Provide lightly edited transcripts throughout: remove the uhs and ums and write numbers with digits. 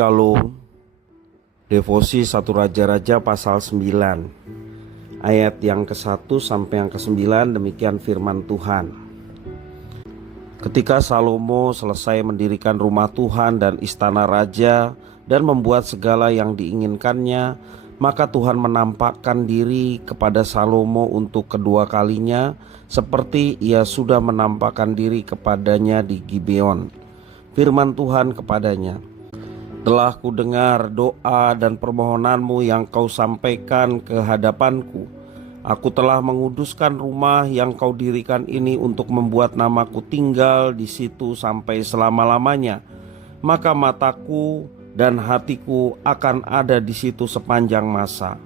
Shalom. Devosi 1 Raja-Raja pasal 9 ayat yang ke-1 sampai yang ke-9. Demikian firman Tuhan. Ketika Salomo selesai mendirikan rumah Tuhan dan istana raja dan membuat segala yang diinginkannya, maka Tuhan menampakkan diri kepada Salomo untuk kedua kalinya, seperti ia sudah menampakkan diri kepadanya di Gibeon. Firman Tuhan kepadanya, "Telah kudengar doa dan permohonanmu yang kau sampaikan ke hadapanku. Aku telah menguduskan rumah yang kau dirikan ini untuk membuat namaku tinggal di situ sampai selama-lamanya. Maka mataku dan hatiku akan ada di situ sepanjang masa.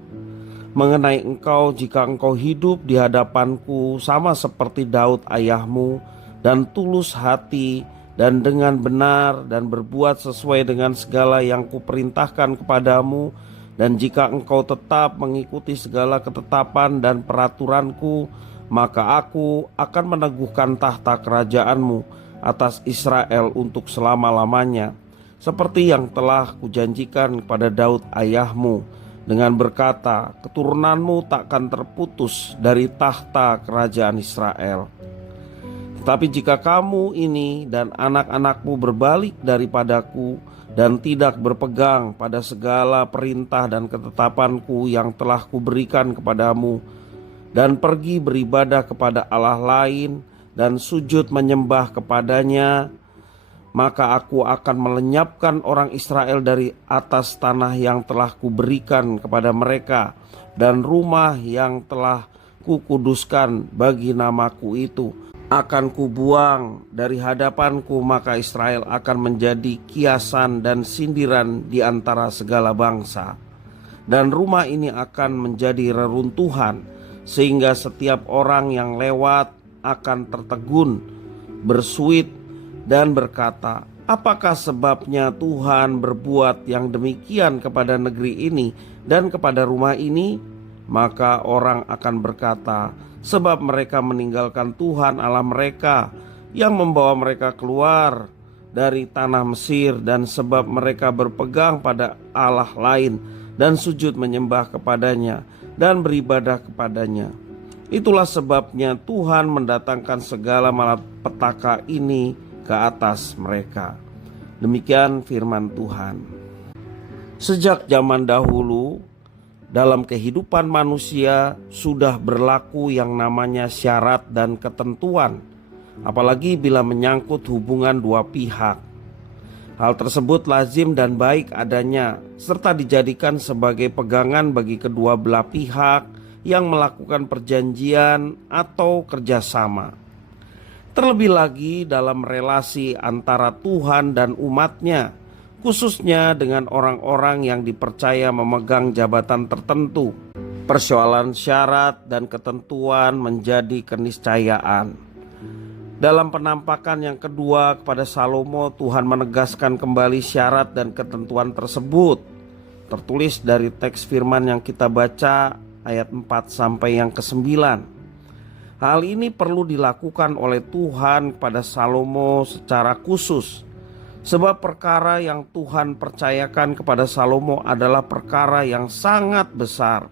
Mengenai engkau, jika engkau hidup di hadapanku sama seperti Daud ayahmu, dan tulus hati dan dengan benar dan berbuat sesuai dengan segala yang kuperintahkan kepadamu, dan jika engkau tetap mengikuti segala ketetapan dan peraturanku, maka aku akan meneguhkan tahta kerajaanmu atas Israel untuk selama-lamanya, seperti yang telah kujanjikan kepada Daud ayahmu, dengan berkata, keturunanmu takkan terputus dari tahta kerajaan Israel. Tapi jika kamu ini dan anak-anakmu berbalik daripadaku dan tidak berpegang pada segala perintah dan ketetapanku yang telah kuberikan kepadamu, dan pergi beribadah kepada Allah lain dan sujud menyembah kepadanya, maka aku akan melenyapkan orang Israel dari atas tanah yang telah kuberikan kepada mereka, dan rumah yang telah kukuduskan bagi namaku itu akan kubuang dari hadapanku, maka Israel akan menjadi kiasan dan sindiran di antara segala bangsa. Dan rumah ini akan menjadi reruntuhan, sehingga setiap orang yang lewat akan tertegun, bersuit dan berkata, apakah sebabnya Tuhan berbuat yang demikian kepada negeri ini dan kepada rumah ini? Maka orang akan berkata, sebab mereka meninggalkan Tuhan Allah mereka yang membawa mereka keluar dari tanah Mesir, dan sebab mereka berpegang pada Allah lain dan sujud menyembah kepadanya dan beribadah kepadanya. Itulah sebabnya Tuhan mendatangkan segala malapetaka ini ke atas mereka." Demikian firman Tuhan. Sejak zaman dahulu, dalam kehidupan manusia sudah berlaku yang namanya syarat dan ketentuan, apalagi bila menyangkut hubungan dua pihak. Hal tersebut lazim dan baik adanya, serta dijadikan sebagai pegangan bagi kedua belah pihak yang melakukan perjanjian atau kerjasama. Terlebih lagi dalam relasi antara Tuhan dan umatnya, khususnya dengan orang-orang yang dipercaya memegang jabatan tertentu. Persoalan syarat dan ketentuan menjadi keniscayaan. Dalam penampakan yang kedua kepada Salomo, Tuhan menegaskan kembali syarat dan ketentuan tersebut. Tertulis dari teks firman yang kita baca ayat 4 sampai yang ke-9. Hal ini perlu dilakukan oleh Tuhan kepada Salomo secara khusus, sebab perkara yang Tuhan percayakan kepada Salomo adalah perkara yang sangat besar.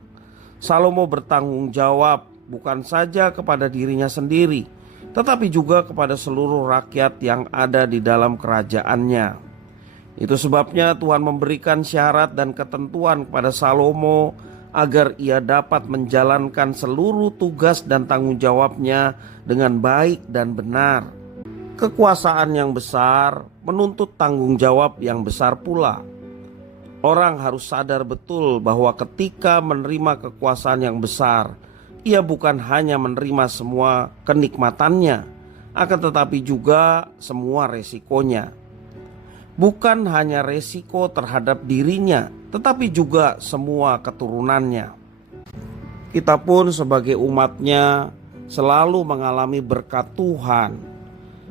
Salomo bertanggung jawab bukan saja kepada dirinya sendiri, tetapi juga kepada seluruh rakyat yang ada di dalam kerajaannya. Itu sebabnya Tuhan memberikan syarat dan ketentuan kepada Salomo agar ia dapat menjalankan seluruh tugas dan tanggung jawabnya dengan baik dan benar. Kekuasaan yang besar menuntut tanggung jawab yang besar pula. Orang harus sadar betul bahwa ketika menerima kekuasaan yang besar, ia bukan hanya menerima semua kenikmatannya, akan tetapi juga semua resikonya. Bukan hanya resiko terhadap dirinya, tetapi juga semua keturunannya. Kita pun sebagai umatnya selalu mengalami berkat Tuhan,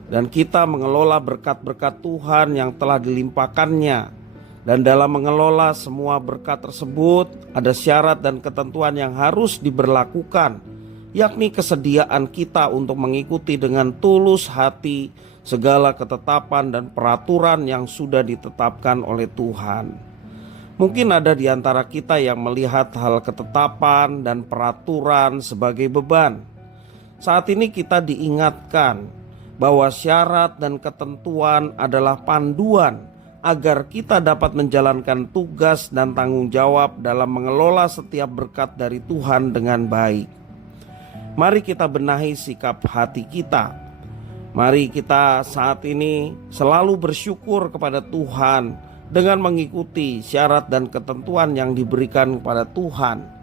dan kita mengelola berkat-berkat Tuhan yang telah dilimpahkannya. Dan dalam mengelola semua berkat tersebut, ada syarat dan ketentuan yang harus diberlakukan, yakni kesediaan kita untuk mengikuti dengan tulus hati segala ketetapan dan peraturan yang sudah ditetapkan oleh Tuhan. Mungkin ada di antara kita yang melihat hal ketetapan dan peraturan sebagai beban. Saat ini kita diingatkan bahwa syarat dan ketentuan adalah panduan agar kita dapat menjalankan tugas dan tanggung jawab dalam mengelola setiap berkat dari Tuhan dengan baik. Mari kita benahi sikap hati kita. Mari kita saat ini selalu bersyukur kepada Tuhan dengan mengikuti syarat dan ketentuan yang diberikan kepada Tuhan.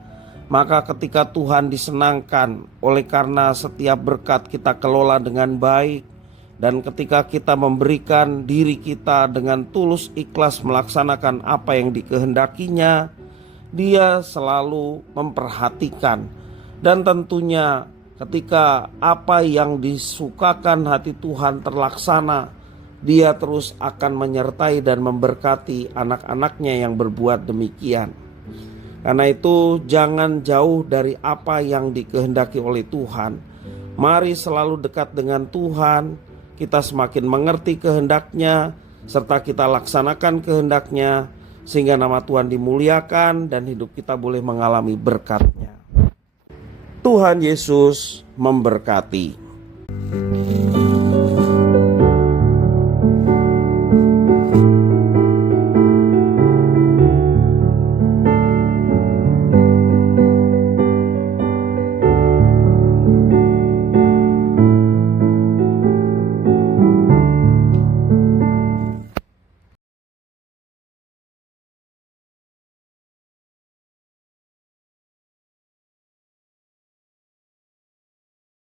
Maka ketika Tuhan disenangkan oleh karena setiap berkat kita kelola dengan baik, dan ketika kita memberikan diri kita dengan tulus ikhlas melaksanakan apa yang dikehendakinya, Dia selalu memperhatikan. Dan tentunya ketika apa yang disukakan hati Tuhan terlaksana, Dia terus akan menyertai dan memberkati anak-anaknya yang berbuat demikian. Karena itu jangan jauh dari apa yang dikehendaki oleh Tuhan. Mari selalu dekat dengan Tuhan. Kita semakin mengerti kehendaknya, serta kita laksanakan kehendaknya, sehingga nama Tuhan dimuliakan dan hidup kita boleh mengalami berkat-Nya. Tuhan Yesus memberkati.